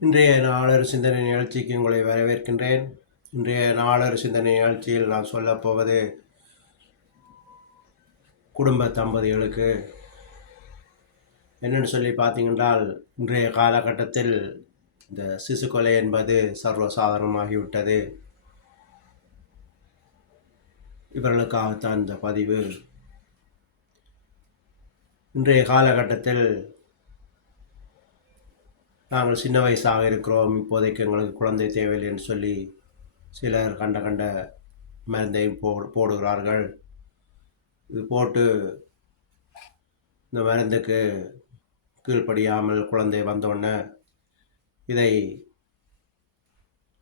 இன்றைய நாளொரு சிந்தனை நிகழ்ச்சிக்கு உங்களை வரவேற்கின்றேன். இன்றைய நாளொரு சிந்தனை நிகழ்ச்சியில் நான் சொல்லப்போவது குடும்ப தம்பதிகளுக்கு என்னென்னு சொல்லி பார்த்தீங்கன்றால், இன்றைய காலகட்டத்தில் இந்த சிசு கொலை என்பது சர்வசாதாரணமாகிவிட்டது. இவர்களுக்காகத்தான் இந்த பதிவு. இன்றைய காலகட்டத்தில் நாங்கள் சின்ன வயசாக இருக்கிறோம், இப்போதைக்கு எங்களுக்கு குழந்தை தேவையில்லை என்று சொல்லி சிலர் கண்ட மருந்தையும் போடுகிறார்கள். இது போட்டு இந்த மருந்துக்கு கீழ்ப்படியாமல் குழந்தை வந்தோடனே இதை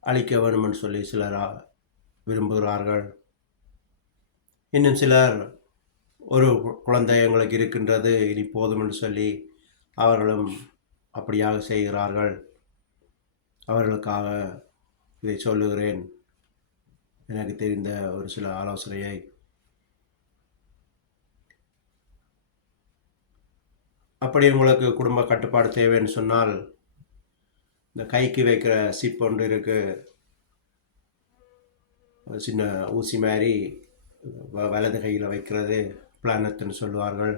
அழிக்க வேண்டுமென்று சொல்லி சிலர் விரும்புகிறார்கள். இன்னும் சிலர் ஒரு குழந்தை எங்களுக்கு இருக்கின்றது, இனி போதும் என்று சொல்லி அவர்களும் அப்படியாக செய்கிறார்கள். அவர்களுக்காக இதை சொல்லுகிறேன், எனக்கு தெரிந்த ஒரு சில ஆலோசனையை. அப்படி உங்களுக்கு குடும்ப கட்டுப்பாடு தேவைன்னு சொன்னால், இந்த கைக்கு வைக்கிற சிப் ஒன்று இருக்குது, சின்ன ஊசி மாதிரி வலது கையில் வைக்கிறது, பிளானத்துன்னு சொல்லுவார்கள்.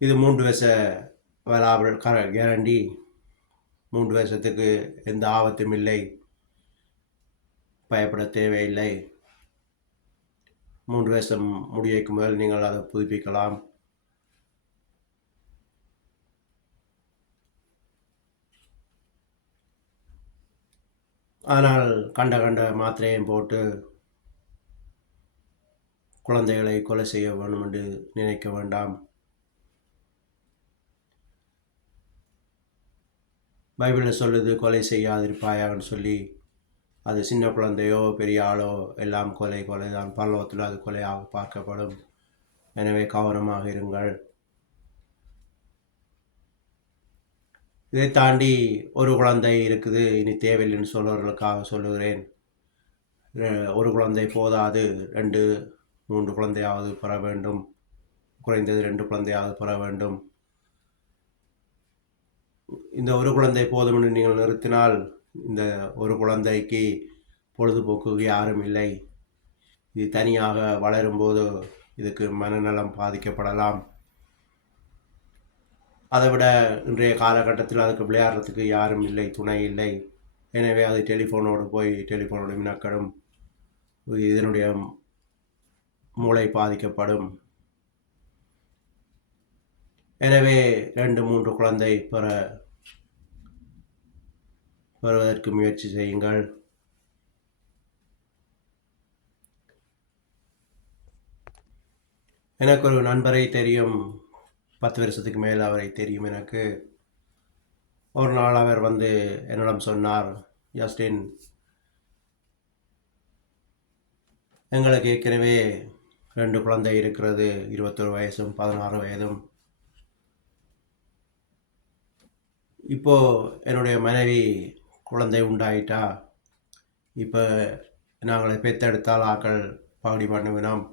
இது 3 வருஷ வலாவல் கேரண்டி. 3 வருஷத்துக்கு எந்த ஆபத்தும் இல்லை, பயப்பட தேவையில்லை. 3 வருஷம் முடியக்கும் முதல் நீங்கள் அதை புதுப்பிக்கலாம். ஆனால் கண்ட மாத்திரையும் போட்டு குழந்தைகளை கொலை செய்ய வேண்டும் என்று நினைக்க வேண்டாம். பைபிளில் சொல்லுது, கொலை செய்யாதிருப்பாயான்னு சொல்லி. அது சின்ன குழந்தையோ பெரிய ஆளோ எல்லாம் கொலை தான். பரலோகத்தில் அது கொலையாக பார்க்கப்படும். எனவே கவனமாக இருங்கள். இதை தாண்டி ஒரு குழந்தை இருக்குது, இனி தேவையில்லைன்னு சொல்லுவர்களுக்காக சொல்லுகிறேன். ஒரு குழந்தை போதாது, 2-3 குழந்தையாவது பெற வேண்டும். குறைந்தது 2 குழந்தையாவது பெற வேண்டும். இந்த ஒரு குழந்தை போதும் என்று நீங்கள் நிறுத்தினால், இந்த ஒரு குழந்தைக்கு பொழுதுபோக்கு யாரும் இல்லை. இது தனியாக வளரும்போது இதுக்கு மனநலம் பாதிக்கப்படலாம். அதை விட இன்றைய காலகட்டத்தில் அதுக்கு விளையாடுறதுக்கு யாரும் இல்லை, துணை இல்லை. எனவே அது டெலிஃபோனோடு போய் டெலிஃபோனோடு மினக்கடும். இதனுடைய மூளை பாதிக்கப்படும். எனவே 2-3 குழந்தை பெறுவதற்கு முயற்சி செய்யுங்கள். எனக்கு ஒரு நண்பரை தெரியும், 10 வருஷத்துக்கு மேல் அவரை தெரியும் எனக்கு. ஒரு நாள் அவர் வந்து என்னிடம் சொன்னார், ஜஸ்டின், எங்களுக்கு ஏற்கனவே 2 குழந்தை இருக்கிறது, 21 வயசும் 16 வயதும். இப்போது என்னுடைய மனைவி குழந்தை உண்டாயிட்டா, இப்போ நாங்கள் பெற்றெடுத்தால் ஆக்கள் பாடி பண்ணுவினோம்,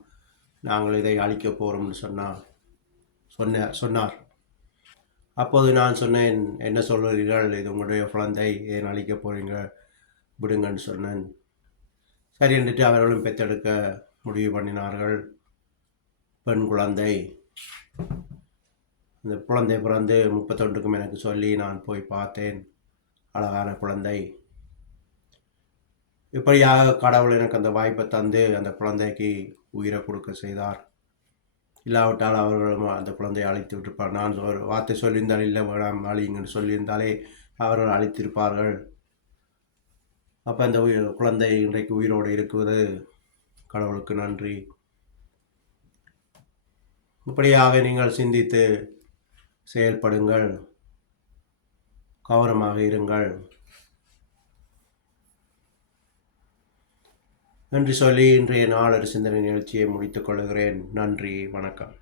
நாங்கள் இதை அழிக்க போகிறோம்னு சொன்னார். அப்போது நான் சொன்னேன், என்ன சொல்கிறீர்கள், இது உங்களுடைய குழந்தை, ஏன் அழிக்க போகிறீங்க, விடுங்கன்னு சொன்னேன். சரி என்றுட்டு அவர்களும் பெற்றெடுக்க முடிவு பண்ணினார்கள். பெண் குழந்தை. இந்த குழந்தை பிறந்து 31க்கும் எனக்கு சொல்லி நான் போய் பார்த்தேன். அழகான குழந்தை. இப்படியாக கடவுள் எனக்கு அந்த வாய்ப்பை தந்து அந்த குழந்தைக்கு உயிரை கொடுக்க செய்தார். இல்லாவிட்டால் அவர்களும் அந்த குழந்தையை அழித்து விட்டிருப்பார். நான் ஒரு வார்த்தை சொல்லியிருந்தால், இல்லை வேணாம் அழியுங்கன்னு சொல்லியிருந்தாலே அவர்கள் அழித்திருப்பார்கள். அப்போ அந்த குழந்தை இன்றைக்கு உயிரோடு இருக்குவது கடவுளுக்கு நன்றி. இப்படியாக நீங்கள் சிந்தித்து செயல்படுங்கள், கவனமாக இருங்கள் என்று சொல்லி இன்றைய நாளொரு சிந்தனை நிகழ்ச்சியை முடித்துக் கொள்கிறேன். நன்றி, வணக்கம்.